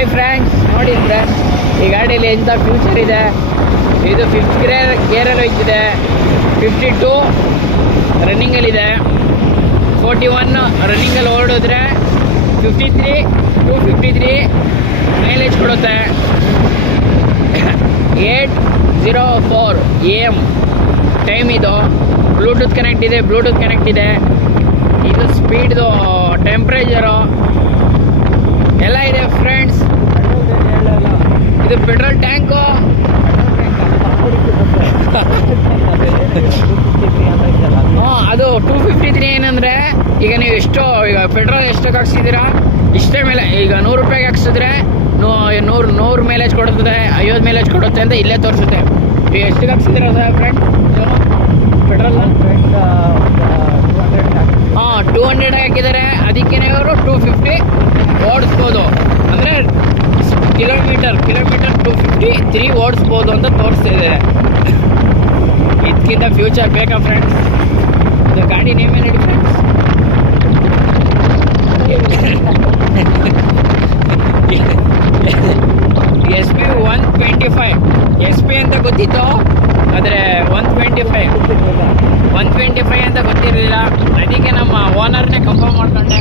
Hi friends, ನೋಡಿ friends, ಈ ಗಾಡಿಯಲ್ಲಿ ಎಂಥ ಫ್ಯೂಚರ್ ಇದೆ. ಇದು 5th ಗೇರಲ್ಲಿ ಹೋಗ್ತಿದೆ. 52 ರನ್ನಿಂಗಲ್ಲಿದೆ. 41 ರನ್ನಿಂಗಲ್ಲಿ ಓಡಿದ್ರೆ 253 ಮೈಲೇಜ್ ಕೊಡುತ್ತೆ. 804 AM ಟೈಮ್. ಇದು ಬ್ಲೂಟೂತ್ ಕನೆಕ್ಟ್ ಇದೆ. ಇದು ಸ್ಪೀಡ್ದು ಟೆಂಪ್ರೇಚರು ಎಲ್ಲ ಇದೆ ಫ್ರೆಂಡ್ಸ್. ಇದು ಪೆಟ್ರೋಲ್ ಟ್ಯಾಂಕು. ಅದು 253 ಏನಂದರೆ, ಈಗ ನೀವು ಈಗ ಪೆಟ್ರೋಲ್ ಎಷ್ಟಕ್ಕೆ ಹಾಕ್ಸಿದ್ದೀರಾ ಇಷ್ಟೇ ಮೇಲೆ. ಈಗ 100 ರೂಪಾಯಿಗೆ ಹಾಕ್ಸಿದ್ರೆ 100 ಮೈಲೇಜ್ ಕೊಡುತ್ತದೆ, 50 ಮೈಲೇಜ್ ಕೊಡುತ್ತೆ ಅಂತ ಇಲ್ಲೇ ತೋರಿಸುತ್ತೆ. ನೀವು ಎಷ್ಟಕ್ಕೆ ಹಾಕ್ಸಿದ್ದೀರಾ ಸರ್ ಫ್ರೆಂಡ್ ಪೆಟ್ರೋಲ್? 200 ಹಾಕಿದ್ದಾರೆ. ಅದಕ್ಕೇನೆ ಅವರು 250 ಓಡಿಸ್ಬೋದು. ಅಂದರೆ ಕಿಲೋಮೀಟರ್ 253 ಓಡಿಸ್ಬೋದು ಅಂತ ತೋರಿಸ್ತಾ ಇದೆ. ಇದಕ್ಕಿಂತ ಫ್ಯೂಚರ್ ಬೇಕಾ ಫ್ರೆಂಡ್ಸ್? ಇದು ಗಾಡಿ ನೇಮ್ ಏನು ಹೇಳಿ ಫ್ರೆಂಡ್ಸ್? SP 125. SP ಅಂತ ಗೊತ್ತಿತ್ತು, ಆದರೆ 125 ಅಂತ ಗೊತ್ತಿರಲಿಲ್ಲ. ಅದಕ್ಕೆ ನಮ್ಮ ಓನರ್ನೇ ಕನ್ಫರ್ಮ್ ಮಾಡ್ಕೊಂಡೆ.